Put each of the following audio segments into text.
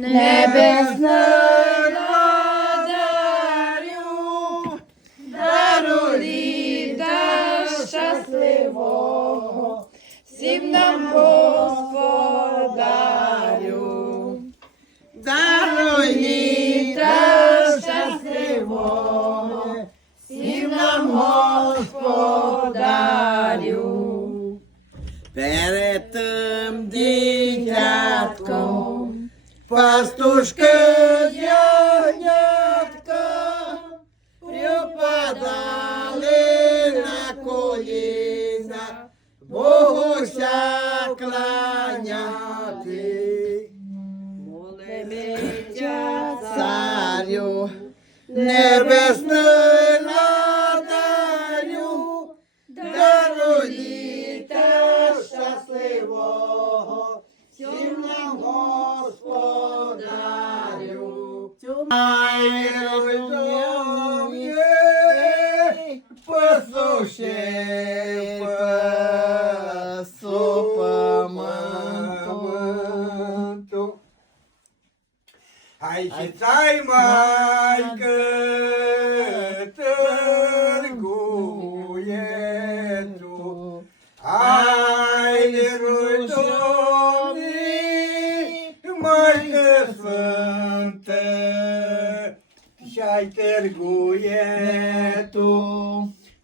Небесна владарю, дару літа щасливого, всім нам господарю. Даруй Літа щасливого, всім нам господарю. перед тим дитятком, пастушки ягнятка, припадали на коліна, Богуся кланяти. Молимося Царю літа щасливого, всім нам господарю. Chepa, sopa, manto. Ai, que sai, mãe, cantar, Ai, de ruidone, mãe santa, já tergoieto.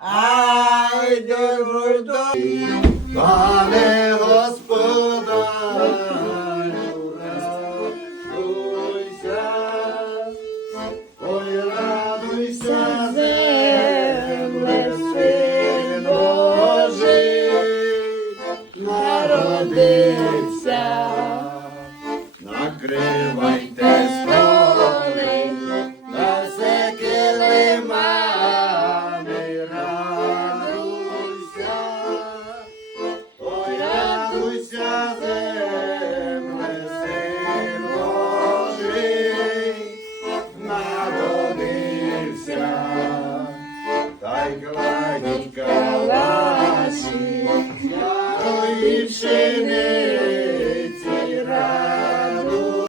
ай, до Пане Господарю, радуйся, ой, радуйся, земле, син Божий, народився. Накривай We've.